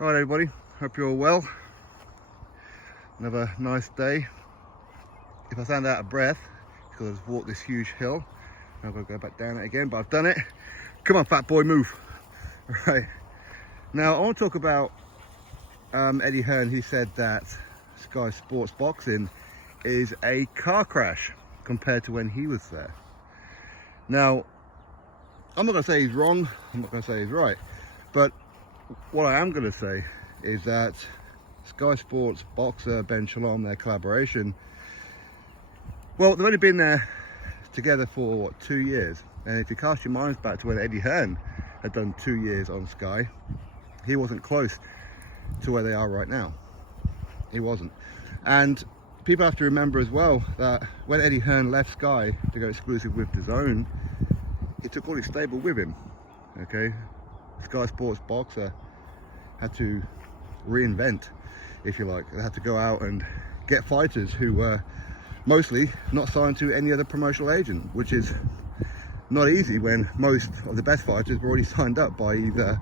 Alright everybody, hope you're all well. Another nice day. If I sound out of breath, it's because I've walked this huge hill. I've got to go back down it again, but I've done it. Come on, fat boy, move. Right. Now, I want to talk about Eddie Hearn. He said that Sky Sports Boxing is a car crash compared to when he was there. Now, I'm not going to say he's wrong. I'm not going to say he's right. But what I am going to say is that Sky Sports boxer Ben Shalom, their collaboration, well, they've only been there together for what, 2 years. And if you cast your minds back to when Eddie Hearn had done 2 years on Sky, he wasn't close to where they are right now. He wasn't. And people have to remember as well that when Eddie Hearn left Sky to go exclusive with DAZN, he took all his stable with him. Okay, Sky Sports boxer had to reinvent, if you like. They had to go out and get fighters who were mostly not signed to any other promotional agent, which is not easy when most of the best fighters were already signed up by either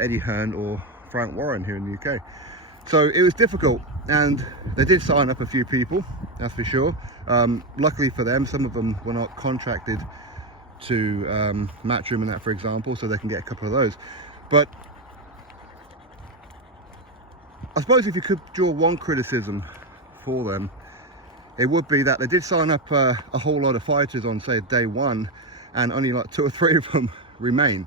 Eddie Hearn or Frank Warren here in the UK. So it was difficult, and they did sign up a few people, that's for sure. Luckily for them, some of them were not contracted to Matchroom and that, for example, so they can get a couple of those. But I suppose if you could draw one criticism for them, it would be that they did sign up a whole lot of fighters on, say, day one, and only like 2 or 3 of them remain.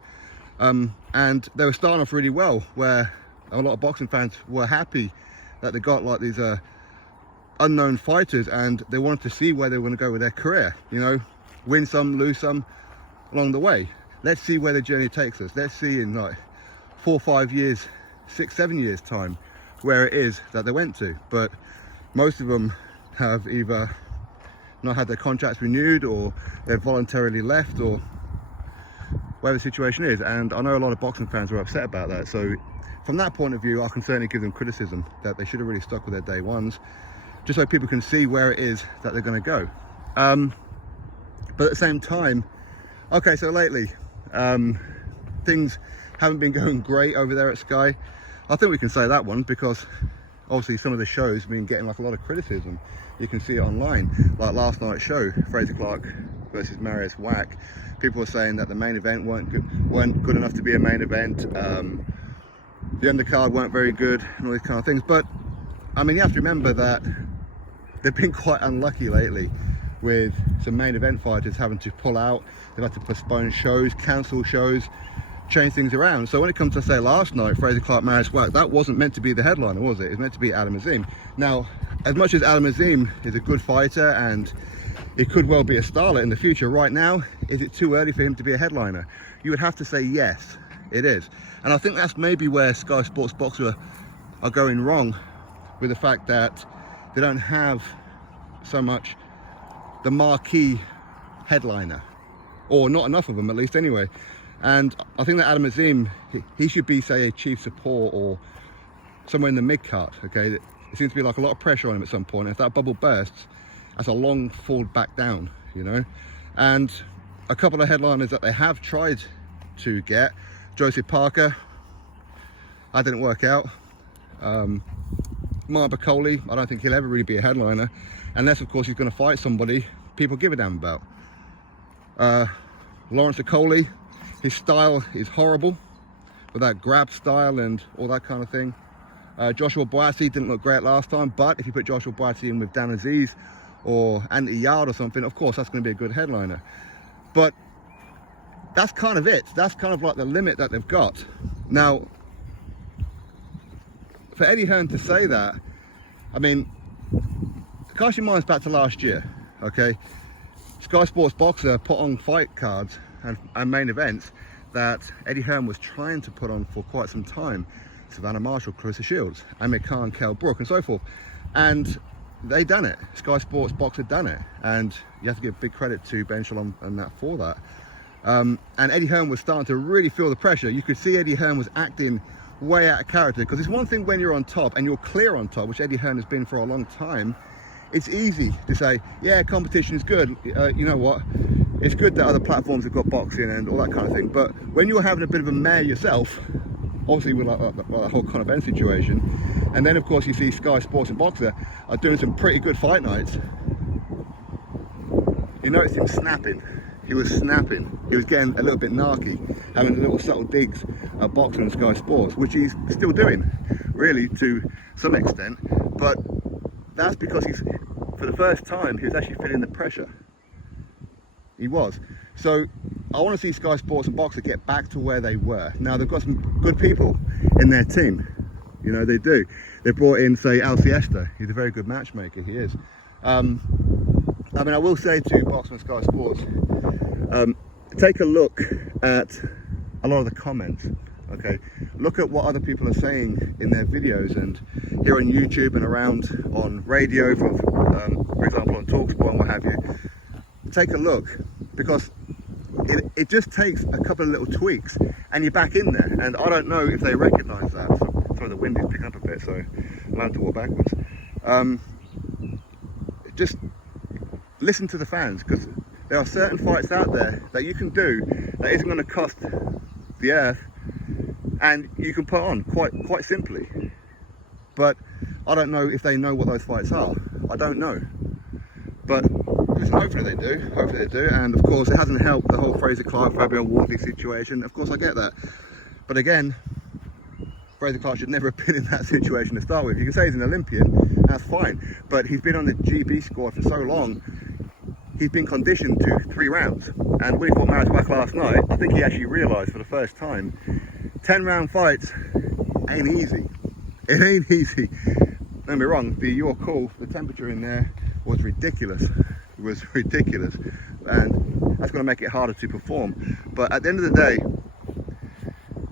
And they were starting off really well, where a lot of boxing fans were happy that they got like these unknown fighters, and they wanted to see where they were going to go with their career. You know, win some, lose some along the way. Let's see where the journey takes us. Let's see in like 4 or 5 years, 6, 7 years time where it is that they went to. But most of them have either not had their contracts renewed, or they've voluntarily left, or whatever the situation is. And I know a lot of boxing fans are upset about that. So from that point of view, I can certainly give them criticism that they should have really stuck with their day ones, just so people can see where it is that they're going to go. But at the same time, okay, so lately things haven't been going great over there at Sky. I think we can say that one, because obviously some of the shows have been getting like a lot of criticism. You can see it online, like last night's show, Fraser Clark versus Marius Wack. People were saying that the main event weren't good enough to be a main event. The undercard weren't very good, and all these kind of things. But I mean, you have to remember that they've been quite unlucky lately, with some main event fighters having to pull out. They've had to postpone shows, cancel shows, change things around. So when it comes to, say, last night, Fraser Clark, Marius Wack, that wasn't meant to be the headliner, was it? It was meant to be Adam Azim. Now, as much as Adam Azim is a good fighter and it could well be a starlet in the future, right now, is it too early for him to be a headliner? You would have to say yes, it is. And I think that's maybe where Sky Sports Boxer are going wrong, with the fact that they don't have so much the marquee headliner, or not enough of them, at least anyway. And I think that Adam Azim, he should be, say, a chief support or somewhere in the mid card. Okay, it seems to be like a lot of pressure on him at some point. If that bubble bursts, that's a long fall back down, you know. And a couple of headliners that they have tried to get, Joseph Parker, that didn't work out. Mark Bacoli, I don't think he'll ever really be a headliner, unless of course he's going to fight somebody people give a damn about. Lawrence Okoli, his style is horrible, with that grab style and all that kind of thing. Joshua Boatsi didn't look great last time, but if you put Joshua Boatsi in with Dan Aziz or Anthony Yard or something, of course that's going to be a good headliner. But that's kind of it. That's kind of like the limit that they've got. Now, for Eddie Hearn to say that, I mean, cast your minds back to last year, okay? Sky Sports Boxer put on fight cards and main events that Eddie Hearn was trying to put on for quite some time. Savannah Marshall, Clarissa Shields, Amir Khan, Kell Brook, and so forth. And they done it. Sky Sports Boxer done it. And you have to give big credit to Ben Shalom and that for that. And Eddie Hearn was starting to really feel the pressure. You could see Eddie Hearn was acting way out of character, because it's one thing when you're on top and you're clear on top, which Eddie Hearn has been for a long time. It's easy to say, yeah, competition is good. You know what? It's good that other platforms have got boxing and all that kind of thing. But when you're having a bit of a mare yourself, obviously with like the whole Conor Benn situation. And then of course you see Sky Sports and Boxer are doing some pretty good fight nights. You notice him snapping. He was snapping. He was getting a little bit narky, having little subtle digs at Boxer and Sky Sports, which he's still doing, really, to some extent. But that's because he's, for the first time, he was actually feeling the pressure. He was. So I want to see Sky Sports and Boxer get back to where they were. Now they've got some good people in their team. You know, they do. They brought in, say, Al Siesta. He's a very good matchmaker, he is. I mean, I will say to Boxer and Sky Sports, take a look at a lot of the comments, okay? Look at what other people are saying in their videos and here on YouTube and around on radio, for example, on TalkSport and what have you. Take a look, because it just takes a couple of little tweaks and you're back in there. And I don't know if they recognise that. Sorry, the wind is picking up a bit, so I'm having to walk backwards. Just listen to the fans, because there are certain fights out there that you can do that isn't going to cost the earth, and you can put on quite simply. But I don't know if they know what those fights are. I don't know. But listen, hopefully they do. Hopefully they do. And of course, it hasn't helped the whole Fraser Clark, Fabian Wardley situation. Of course, I get that. But again, Fraser Clark should never have been in that situation to start with. You can say he's an Olympian, that's fine. But he's been on the GB squad for so long. He's been conditioned to 3 rounds. And when he fought Mariswak last night, I think he actually realised for the first time, 10-round fights ain't easy. It ain't easy. Don't get me wrong, your call, the temperature in there was ridiculous. It was ridiculous. And that's going to make it harder to perform. But at the end of the day,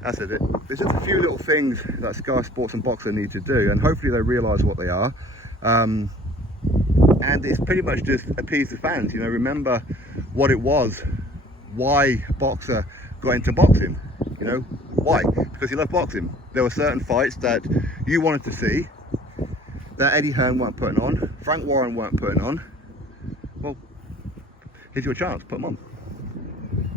that's it. There's just a few little things that Sky Sports and Boxer need to do, and hopefully they realise what they are. And it's pretty much just appease the fans. You know, remember what it was, why Boxer got into boxing. You know, why? Because he loved boxing. There were certain fights that you wanted to see that Eddie Hearn weren't putting on, Frank Warren weren't putting on. Well, here's your chance, put them on.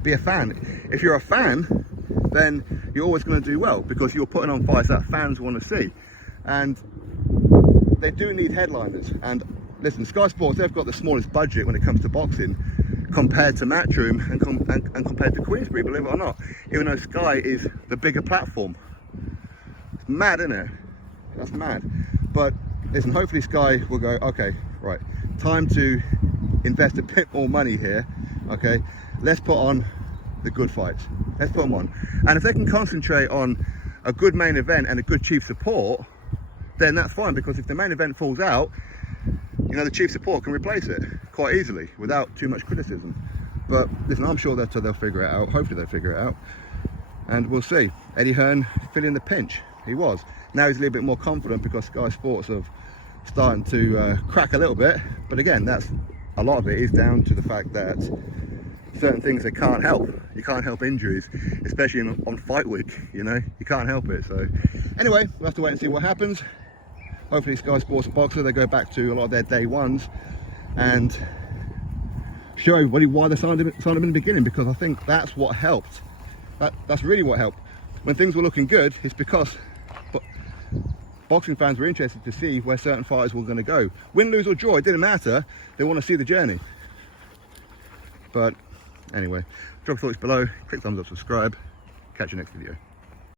Be a fan. If you're a fan, then you're always going to do well, because you're putting on fights that fans want to see. And they do need headliners. And listen, Sky Sports, they've got the smallest budget when it comes to boxing compared to Matchroom and compared to Queensberry, believe it or not, even though Sky is the bigger platform. It's mad, isn't it? That's mad. But listen, hopefully Sky will go, okay, right, time to invest a bit more money here, okay? Let's put on the good fights. Let's put them on. And if they can concentrate on a good main event and a good chief support, then that's fine, because if the main event falls out, you know, the chief support can replace it quite easily without too much criticism. But listen, I'm sure that they'll figure it out. Hopefully they'll figure it out. And we'll see. Eddie Hearn feeling the pinch. He was. Now he's a little bit more confident because Sky Sports have starting to crack a little bit. But again, that's a lot of it is down to the fact that certain things they can't help. You can't help injuries, especially on fight week, you know. You can't help it. So anyway, we'll have to wait and see what happens. Hopefully Sky Sports and Boxer, they go back to a lot of their day ones and show everybody why they signed him in the beginning, because I think that's what helped. That's really what helped. When things were looking good, it's because boxing fans were interested to see where certain fighters were going to go. Win, lose or draw, it didn't matter. They want to see the journey. But anyway, drop thoughts below, click thumbs up, subscribe. Catch you next video.